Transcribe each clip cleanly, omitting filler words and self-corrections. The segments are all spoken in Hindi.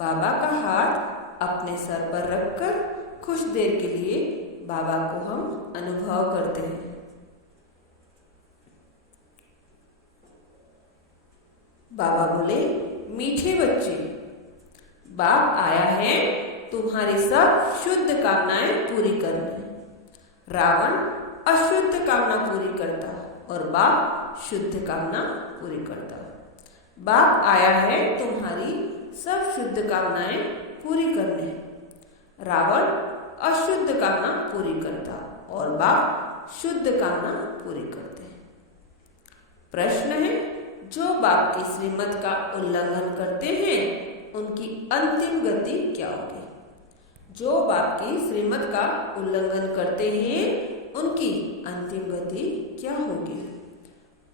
बाबा का हाथ अपने सर पर रखकर कुछ देर के लिए बाबा को हम अनुभव करते हैं। बाबा बोले, मीठे बच्चे, बाप आया है तुम्हारी सब शुद्ध कामनाएं पूरी करने। रावण अशुद्ध कामना पूरी करता और बाप शुद्ध कामना पूरी करता। बाप आया है तुम्हारी सब शुद्ध कामनाएं पूरी करने। रावण अशुद्ध कामना पूरी करता और बाप शुद्ध कामना पूरी करते। प्रश्न है, जो बाप की श्रीमत का उल्लंघन करते हैं उनकी अंतिम गति क्या होगी? जो बाप की श्रीमत का उल्लंघन करते हैं उनकी अंतिम गति क्या होगी?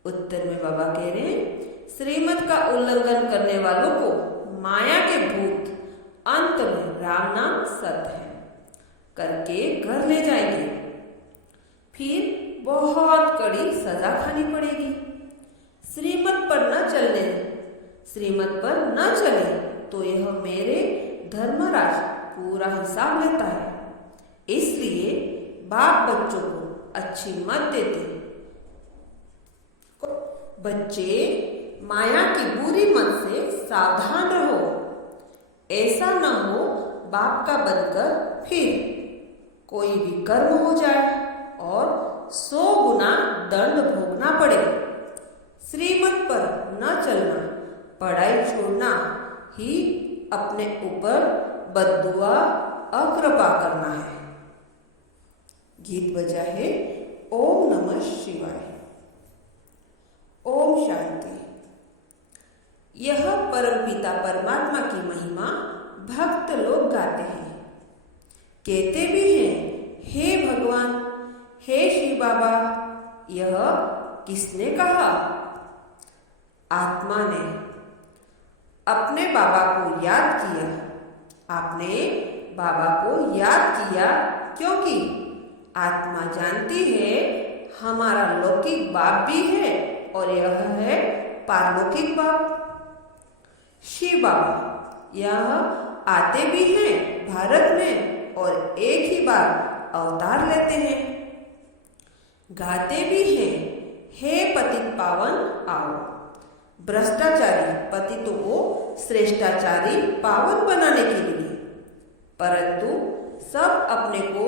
उत्तर में बाबा कह रहे हैं, श्रीमत का उल्लंघन करने वालों को माया के भूत अंत में राम नाम सत्य है करके घर ले जाएंगे। फिर बहुत कड़ी सजा खानी पड़ेगी। श्रीमत पर न चले तो यह मेरे धर्मराज पूरा हिसाब लेता है। इसलिए बाप बच्चों को अच्छी मत देते। बच्चे माया की बुरी मत से सावधान रहो। ऐसा न हो बाप का बनकर फिर कोई भी कर्म हो जाए और 100 गुना दंड भोगना पड़े। श्रीमत पर न चलना, पढ़ाई छोड़ना ही अपने ऊपर बद्दुआ अकृपा करना है। गीत बजा है ओम नमः शिवाय। ओम शांति। यह परमपिता परमात्मा की महिमा भक्त लोग गाते हैं, कहते भी हैं, हे भगवान, हे शिव बाबा। यह किसने कहा? आत्मा ने अपने बाबा को याद किया। आपने बाबा को याद किया क्योंकि आत्मा जानती है हमारा लौकिक बाप भी है और यह है पारलौकिक बाप शिव बाबा। यह आते भी हैं भारत में और एक ही बार अवतार लेते हैं। गाते भी हैं, हे पतित पावन आओ। भ्रष्टाचारी पतितों को श्रेष्ठाचारी पावन बनाने के लिए, परंतु सब अपने को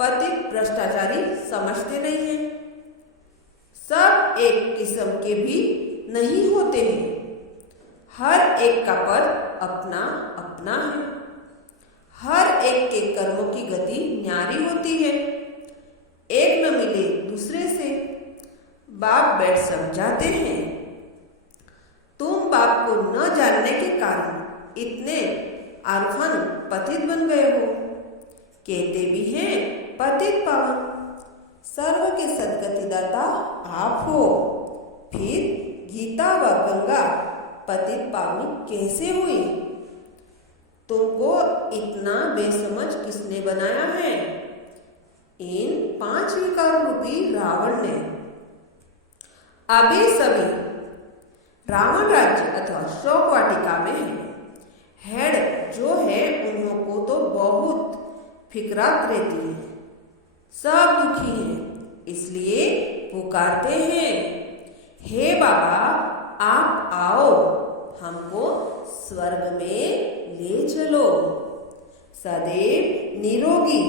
पतित भ्रष्टाचारी समझते नहीं हैं। सब एक किस्म के भी नहीं होते हैं। हर एक का पद अपना अपना है। हर एक के कर्मों की गति न्यारी होती है। एक न मिले दूसरे से। बाप बैठ समझाते हैं, तुम बाप को न जानने के कारण इतने आर्फन पतित बन गए हो। कहते भी हैं पतित पावन। सर्व के सद्गतिदाता आप हो। फिर गीता व गंगा पतित पावनी कैसे हुई? तुमको इतना बेसमझ किसने बनाया है? इन 5 विकार रूपी रावण ने। अभी सभी रावण राज्य अथवा शोक वाटिका में है। हेड जो है उन्हों को तो बहुत फिक्रात रहती है। सब दुखी हैं, इसलिए पुकारते हैं, हे बाबा आप आओ, हमको स्वर्ग में ले चलो। सदैव निरोगी,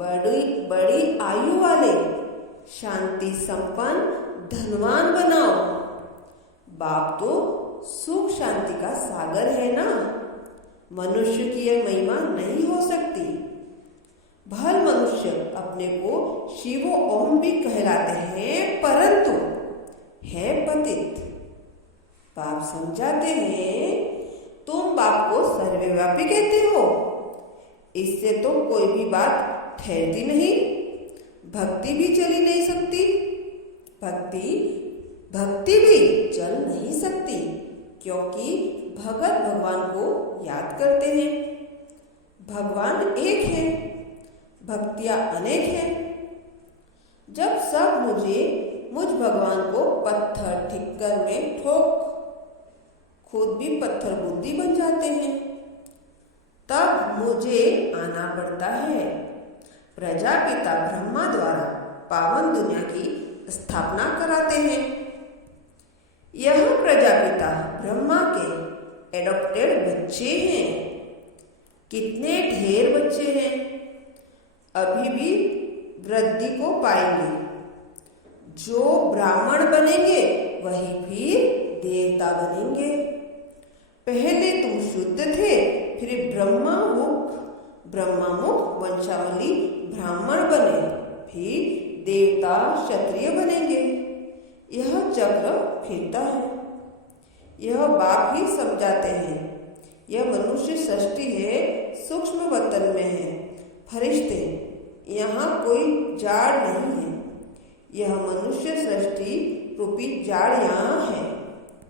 बड़ी आयु वाले, शांति संपन्न धनवान बनाओ। बाप तो सुख शांति का सागर है ना। मनुष्य की यह महिमा नहीं हो सकती। भल मनुष्य अपने को शिवो ओम भी कहलाते हैं, परंतु है पतित। बाप समझाते हैं, तुम बाप को सर्वव्यापी कहते हो, इससे तो कोई भी बात ठहरती नहीं। भक्ति भी चली नहीं सकती। भक्ति भी चल नहीं सकती, क्योंकि भगत भगवान को याद करते हैं। भगवान एक है, भक्तियां अनेक हैं। जब सब मुझ भगवान को पत्थर ठिक्कर में ठोक खुद भी पत्थर बुद्धि बन जाते हैं, मुझे आना पड़ता है। प्रजापिता ब्रह्मा द्वारा पावन दुनिया की स्थापना कराते हैं। यह प्रजापिता ब्रह्मा के एडॉप्टेड बच्चे हैं। कितने ढेर बच्चे हैं, अभी भी वृद्धि को पाएंगे। जो ब्राह्मण बनेंगे वही फिर देवता बनेंगे। पहले तुम शुद्ध थे, फिर ब्रह्मामुख वंशावली ब्राह्मण बने, फिर देवता क्षत्रिय बनेंगे। यह चक्र फिरता है। यह बाप ही समझाते हैं। यह मनुष्य सृष्टि है, सूक्ष्म वतन में है फरिश्ते, यहाँ कोई जाड़ नहीं है। यह मनुष्य सृष्टि रूपी जाड़ यहाँ है।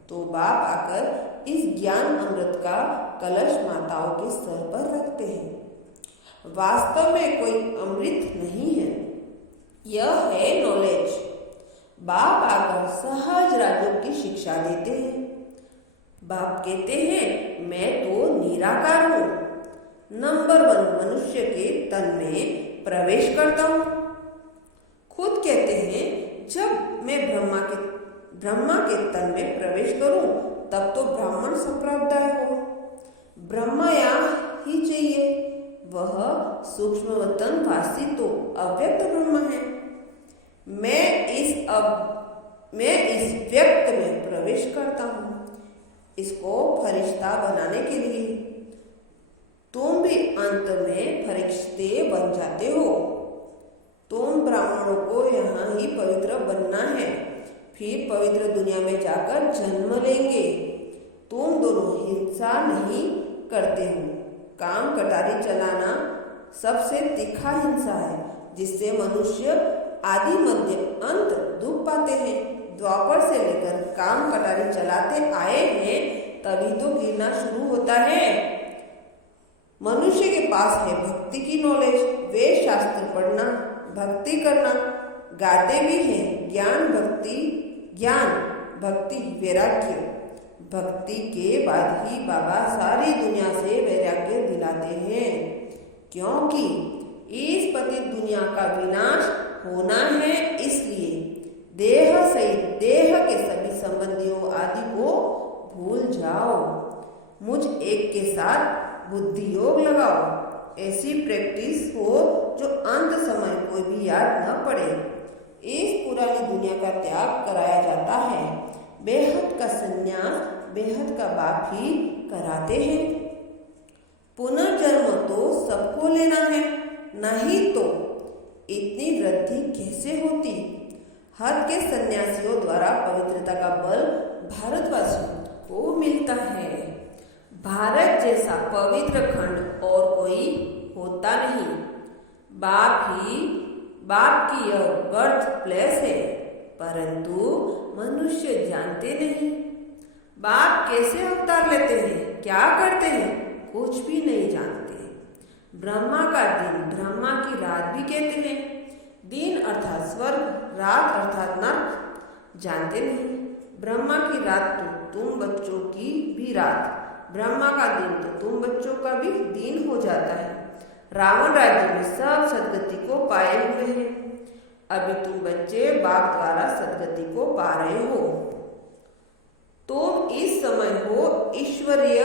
तो बाप आकर इस ज्ञान अमृत का कलश माताओं के सर पर रखते हैं। वास्तव में कोई अमृत नहीं है, यह है नॉलेज। बाप आकर सहज राजयोग की शिक्षा देते हैं। बाप कहते हैं, मैं तो निराकार हूँ। नंबर 1 मनुष्य के तन में प्रवेश करता हूँ। खुद कहते हैं, जब मैं ब्रह्मा के तन में प्रवेश करूं तब तो ब्राह्मण संप्राप्ताय हो। ब्रह्मा यहाँ ही चाहिए। वह सूक्ष्म वतन वासी तो अव्यक्त ब्रह्म है। मैं इस व्यक्त में प्रवेश करता हूँ, इसको फरिश्ता बनाने के लिए। तुम भी अंत में फरिश्ते बन जाते हो। तुम ब्राह्मणों को यहाँ ही पवित्र बनना है, फिर पवित्र दुनिया में जाकर जन्म लेंगे। तुम दोनों हिंसा नहीं करते हो। काम कटारी चलाना सबसे तीखा हिंसा है, जिससे मनुष्य आदि मध्य अंत दुख पाते हैं। द्वापर से लेकर काम कटारी चलाते आए हैं, तभी तो गिरना शुरू होता है। मनुष्य के पास है भक्ति की नॉलेज, वेद शास्त्र पढ़ना, भक्ति करना, गाते भी हैं ज्ञान भक्ति वैराग्य। भक्ति के बाद ही बाबा सारी दुनिया से वैराग्य दिलाते हैं, क्योंकि इस पतित दुनिया का विनाश होना है। इसलिए देह सहित देह के सभी संबंधियों आदि को भूल जाओ। मुझ एक के साथ बुद्धि योग लगाओ। ऐसी प्रैक्टिस हो जो अंत समय कोई भी याद न पड़े। इस पुरानी दुनिया का त्याग कराया जाता है। बेहद का संन्यास बेहद का बाप ही कराते हैं। पुनर्जन्म तो सबको लेना है, नहीं तो इतनी वृद्धि कैसे होती। हद के सन्यासियों द्वारा पवित्रता का बल भारतवासियों को मिलता है। भारत जैसा पवित्र खंड और कोई होता नहीं। बाप की यह बर्थ प्लेस है, परंतु मनुष्य जानते नहीं। बाप कैसे अवतार लेते हैं, क्या करते हैं, कुछ भी नहीं जानते। ब्रह्मा का दिन, ब्रह्मा की रात भी कहते हैं। दिन अर्थात स्वर्ग, रात अर्थात नर्क जानते नहीं। ब्रह्मा की रात तो तुम बच्चों की भी रात, ब्रह्मा का दिन तो तुम बच्चों का भी दिन हो जाता है। रावण राज्य में सब सदगति को पाए हुए हैं। अभी तुम बच्चे बाप द्वारा सदगति को पा रहे हो। तुम इस समय हो ईश्वरीय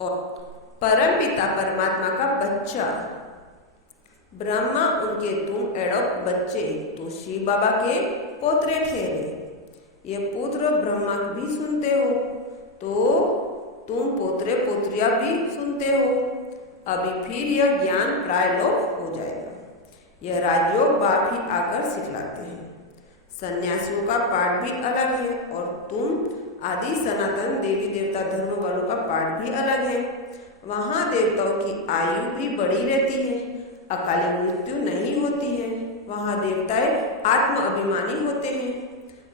और परमपिता परमात्मा का बच्चा। ब्रह्मा उनके तुम एडॉप्ट बच्चे तो शिव बाबा के पोतरे ठहरे। ये पुत्र ब्रह्मा भी सुनते हो, तो तुम पोतरे पोत्रियां भी सुनते हो। अभी फिर यह ज्ञान प्राय लोप हो जाएगा। यह राजयोग बाप ही आकर सिखलाते हैं। सन्यासियों का पाठ भी अलग है और तुम आदि सनातन देवी देवता धर्म वालों का पाठ भी अलग है। वहाँ देवताओं की आयु भी बड़ी रहती है, अकाली मृत्यु नहीं होती है। वहाँ देवताएं आत्म अभिमानी होते हैं,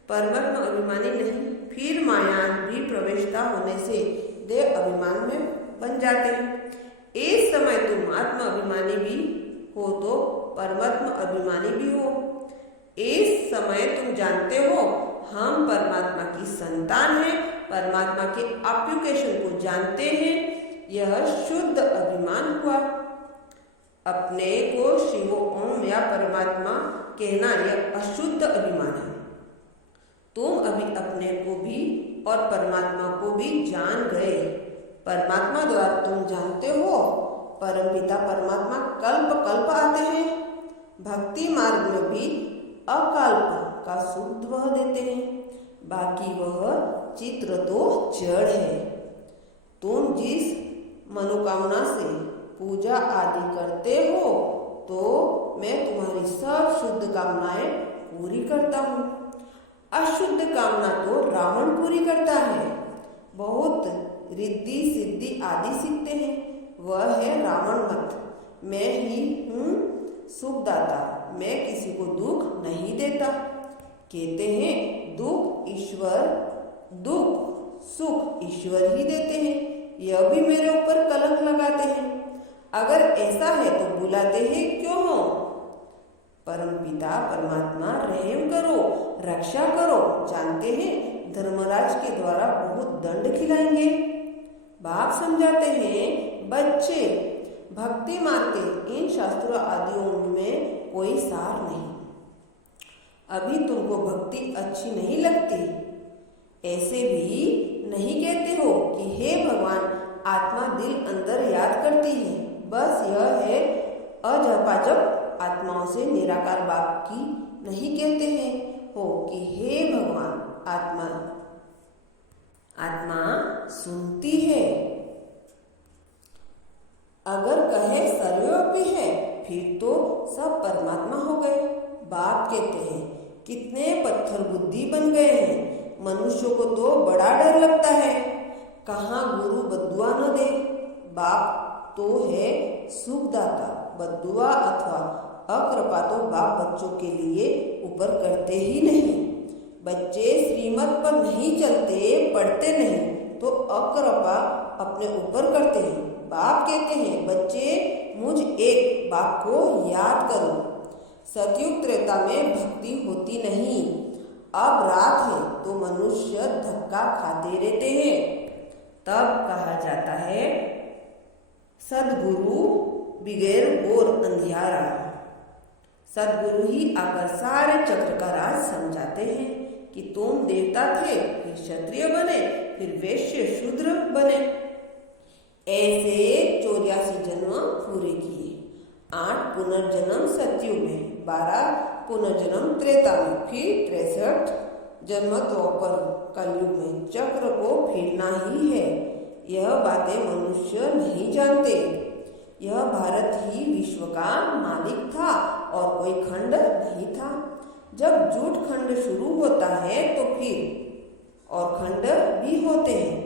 परमात्मा अभिमानी नहीं। फिर माया भी प्रवेशता होने से देव अभिमान में बन जाते हैं। इस समय तुम आत्म अभिमानी भी हो तो परमात्मा अभिमानी भी हो। इस समय तुम जानते हो हम परमात्मा की संतान हैं, परमात्मा के ऑक्यूपेशन को जानते हैं। यह शुद्ध अभिमान अपने को शिव ओम या परमात्मा कहना यह अशुद्ध अभिमान है। तुम अभी अपने को भी और परमात्मा को भी जान गए। परमात्मा द्वारा तुम जानते हो, परमपिता परमात्मा कल्प कल्प आते हैं। भक्ति मार्ग में भी अकल्प का सुख वह देते हैं, बाकी वह चित्र तो जड़ है। तुम जिस मनोकामना से पूजा आदि करते हो तो मैं तुम्हारी सब शुद्ध कामनाएं पूरी करता हूँ। अशुद्ध कामना तो रावण पूरी करता है। बहुत रिद्धि सिद्धि आदि सीखते हैं, वह है रावण मत। मैं ही हूँ सुखदाता, मैं किसी को दुख नहीं देता। कहते हैं दुख सुख ईश्वर ही देते हैं, यह भी मेरे ऊपर कलंक लगाते हैं। अगर ऐसा है तो बुलाते हैं क्यों हो? परमपिता परमात्मा रहम करो, रक्षा करो। जानते हैं धर्मराज के द्वारा बहुत दंड खिलाएंगे। बाप समझाते हैं, बच्चे भक्ति मार्ग के इन शास्त्रों आदियों में कोई सार नहीं। अभी तुमको भक्ति अच्छी नहीं लगती, ऐसे भी नहीं कहते हो कि हे भगवान, आत्मा दिल अंदर याद करती है। बस यह है अजपाजप आत्माओं से निराकार बाप की नहीं कहते हैं हो कि हे भगवान, आत्मा सुनती है। अगर कहे सर्वव्यापी है, फिर तो सब परमात्मा हो गए। बाप कहते हैं कितने पत्थर बुद्धि बन गए हैं। मनुष्य को तो बड़ा डर लगता है, कहाँ गुरु बद्दुआ न दे। बाप तो है सुखदाता, बद्दुआ अथवा अकृपा तो बाप बच्चों के लिए ऊपर करते ही नहीं। बच्चे श्रीमत पर नहीं चलते, पढ़ते नहीं तो अकृपा अपने ऊपर करते हैं। बाप कहते हैं बच्चे मुझ एक बाप को याद करो। सतयुग त्रेता में भक्ति होती नहीं। अब रात है तो मनुष्य धक्का खाते रहते हैं। तब कहा जाता है सदगुरु बिगैर घोर अंधियारा। सदगुरु ही आकर सारे चक्र का राज समझाते हैं कि तुम देवता थे, फिर क्षत्रिय बने, फिर वैश्य शूद्र बने। ऐसे 84 जन्म पूरे किए। 8 पुनर्जन्म सतयुग में, 12 पुनर्जन्म त्रेता में, फिर 63 जन्म द्वापर कलयुग में। चक्र को फिरना ही है। यह बातें मनुष्य नहीं जानते। यह भारत ही विश्व का मालिक था और कोई खंड नहीं था। जब जूट खंड शुरू होता है तो फिर और खंड भी होते हैं।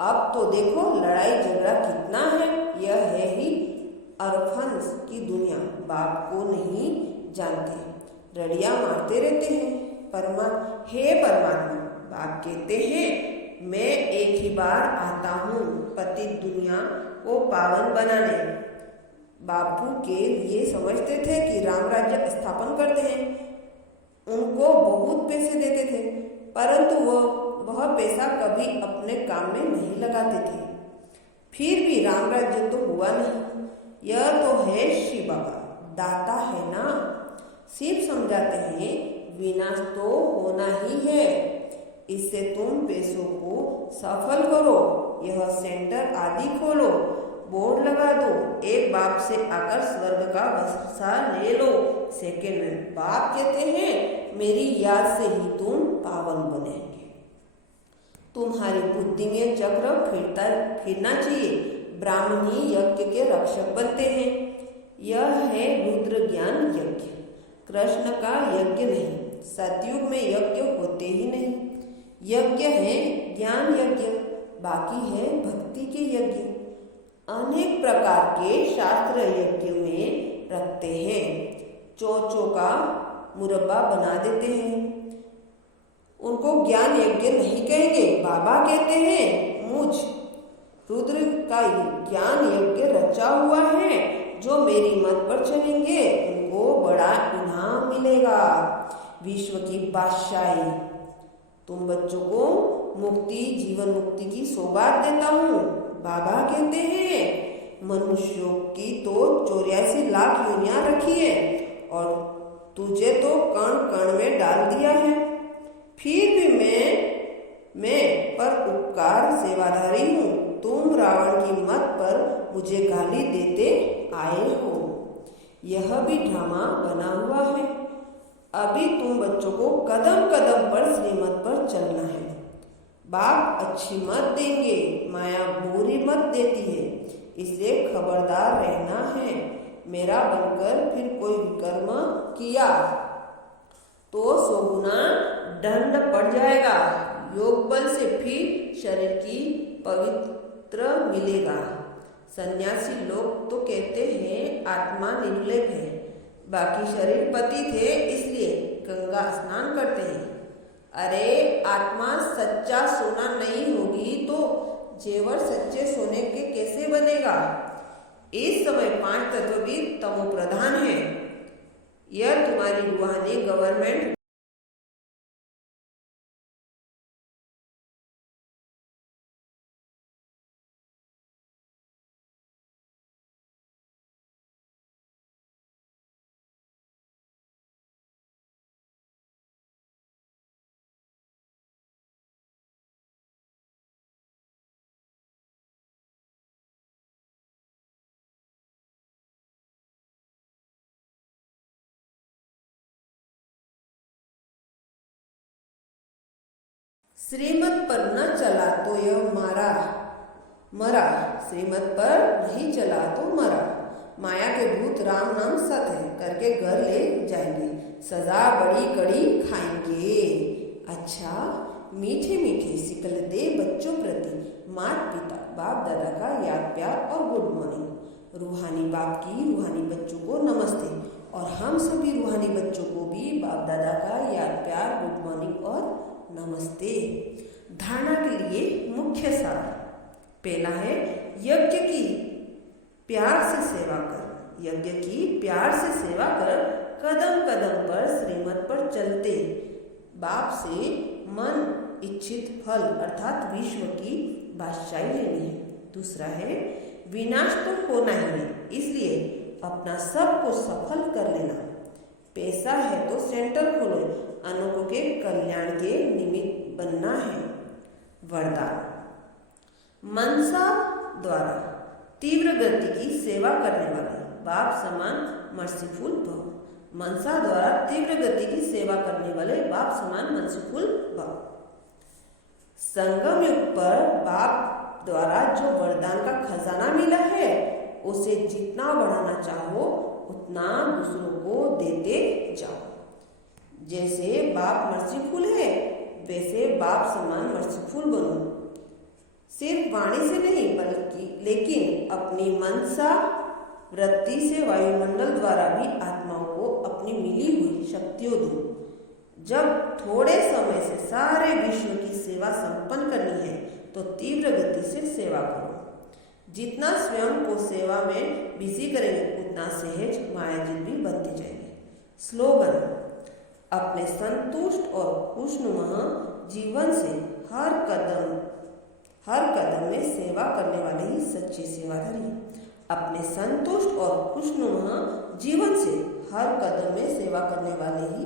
अब तो देखो लड़ाई झगड़ा कितना है। यह है ही अरफन्स की दुनिया। बाप को नहीं जानते, रड़ियाँ मारते रहते हैं। हे परमात्मा, बाप कहते हैं मैं एक ही बार आता हूँ पतित दुनिया को पावन बनाने। बापू के लिए समझते थे कि राम राज्य स्थापन करते हैं, उनको बहुत पैसे देते थे, परंतु वह पैसा कभी अपने काम में नहीं लगाते थे। फिर भी राम राज्य तो हुआ नहीं। यह तो है शिव बाबा, दाता है ना। सिर्फ समझाते हैं विनाश तो होना ही है, इससे तुम पैसों को सफल करो। यह सेंटर आदि खोलो, बोर्ड लगा दो, एक बाप से आकर स्वर्ग का वर्षा ले लो। सेकेंड में बाप कहते हैं मेरी याद से ही तुम पावन बनेंगे। तुम्हारी बुद्धि में चक्र फिरना चाहिए। ब्राह्मणी यज्ञ के रक्षक बनते हैं। यह है रुद्र ज्ञान यज्ञ, कृष्ण का यज्ञ नहीं। सतयुग में यज्ञ होते ही नहीं। यज्ञ है ज्ञान यज्ञ, बाकी है भक्ति के यज्ञ। अनेक प्रकार के शास्त्र यज्ञ में रखते हैं। चोचों का मुरब्बा बना देते हैं, उनको ज्ञान यज्ञ नहीं कहेंगे। बाबा कहते हैं मुझ रुद्र का ज्ञान यज्ञ रचा हुआ है। जो मेरी मत पर चलेंगे उनको बड़ा इनाम मिलेगा, विश्व की बादशाही। तुम बच्चों को मुक्ति, जीवन मुक्ति की सौगात देता हूँ। बाबा कहते हैं मनुष्यों की तो 84 लाख योनियां रखी है और तुझे तो कण कण में डाल दिया है। फिर भी मैं पर उपकार सेवाधारी हूँ। तुम रावण की मत पर मुझे गाली देते आए हो। यह भी ड्रामा बना हुआ है। अभी तुम बच्चों को कदम कदम पर श्रीमत पर चलना है। बाप अच्छी मत देंगे, माया बुरी मत देती है, इसलिए खबरदार रहना है। मेरा बनकर फिर कोई विकर्म किया तो 100 गुना दंड पड़ जाएगा। योग बल से फिर शरीर की पवित्र मिलेगा। सन्यासी लोग तो कहते हैं आत्मा निर्लेप है, बाकी शरीर पतित है, इसलिए गंगा स्नान करते हैं। अरे आत्मा सच्चा सोना नहीं होगी तो जेवर सच्चे सोने के कैसे बनेगा। इस समय 5 तत्व भी तमो प्रधान है। यह तुम्हारी रूहानी गवर्नमेंट श्रीमत पर न चला तो यह मरा, श्रीमत पर नहीं चला तो मरा। माया के भूत राम नाम सत है करके घर ले जाएंगे, सजा बड़ी कड़ी खाएंगे। अच्छा, मीठे मीठे सिकलते बच्चों प्रति माता पिता बाप दादा का याद प्यार और गुड मॉर्निंग। रूहानी बाप की रूहानी बच्चों को नमस्ते और हम सभी रूहानी बच्चों को भी बाप दादा का याद प्यार गुड मॉर्निंग और नमस्ते। धारणा के लिए मुख्य सार पहला है यज्ञ की प्यार से सेवा कर। यज्ञ की प्यार से सेवा कर कदम कदम पर श्रीमत पर चलते बाप से मन इच्छित फल अर्थात विश्व की बादशाही लेनी है। दूसरा है विनाश तो होना ही है, इसलिए अपना सब को सफल कर लेना। पैसा है तो सेंटर खोलो, अनोखों के कल्याण के निमित्त बनना है। वरदान मनसा द्वारा तीव्र गति की सेवा करने वाले बाप समान मर्सीफुल भव। मनसा द्वारा तीव्र गति की सेवा करने वाले बाप समान मर्सीफुल भव। संगम युग पर बाप द्वारा जो वरदान का खजाना मिला है उसे जितना बढ़ाना चाहो उतना दूसरों को देते जाओ। जैसे बाप मर्सीफुल है वैसे बाप समान मर्सीफुल बनो। सिर्फ वाणी से नहीं बल्कि लेकिन अपनी मनसा वृत्ति से वायुमंडल द्वारा भी आत्माओं को अपनी मिली हुई शक्तियों दो। जब थोड़े समय से सारे विश्व की सेवा संपन्न करनी है तो तीव्र गति से सेवा करो। जितना स्वयं को सेवा में बिजी करेंगे उतना सहज मायाजित भी बनते जाएंगे। स्लोगन अपने संतुष्ट और खुशनुमा जीवन से हर कदम में सेवा करने वाले ही सच्चे सेवाधारी। अपने संतुष्ट और खुशनुमा जीवन से हर कदम में सेवा करने वाले ही